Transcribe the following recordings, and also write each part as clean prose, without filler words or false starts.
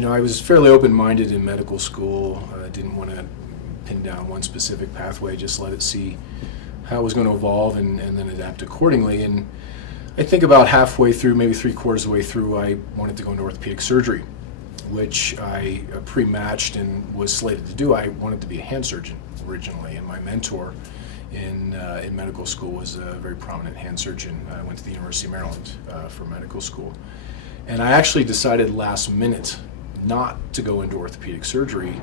I was fairly open-minded in medical school. I didn't want to pin down one specific pathway, just let it see how it was going to evolve and then adapt accordingly. And I think about halfway through, maybe three-quarters of the way through, I wanted to go into orthopedic surgery, which I pre-matched and was slated to do. I wanted to be a hand surgeon originally, and my mentor in medical school was a very prominent hand surgeon. I went to the University of Maryland for medical school. And I actually decided last minute not to go into orthopedic surgery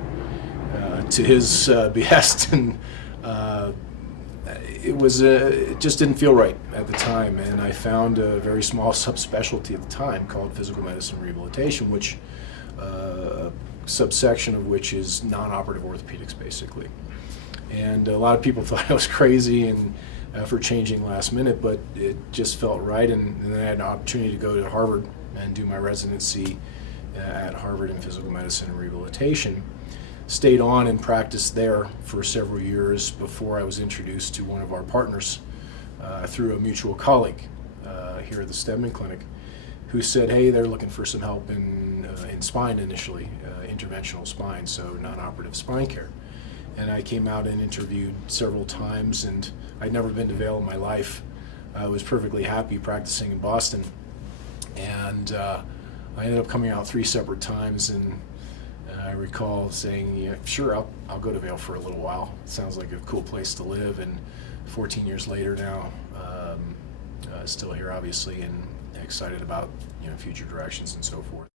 to his behest, and it just didn't feel right at the time. And I found a very small subspecialty at the time called physical medicine rehabilitation, which a subsection of which is non-operative orthopedics, basically. And a lot of people thought I was crazy and for changing last minute, but it just felt right. And then I had an opportunity to go to Harvard and do my residency at Harvard in physical medicine and rehabilitation. Stayed on and practiced there for several years before I was introduced to one of our partners through a mutual colleague here at the Stedman Clinic, who said, hey, they're looking for some help in spine initially, interventional spine, so non-operative spine care. And I came out and interviewed several times, and I'd never been to Vail in my life. I was perfectly happy practicing in Boston. And I ended up coming out 3 separate times, and I recall saying, yeah, sure, I'll go to Vail for a little while. It sounds like a cool place to live. And 14 years later now, still here obviously, and excited about future directions and so forth.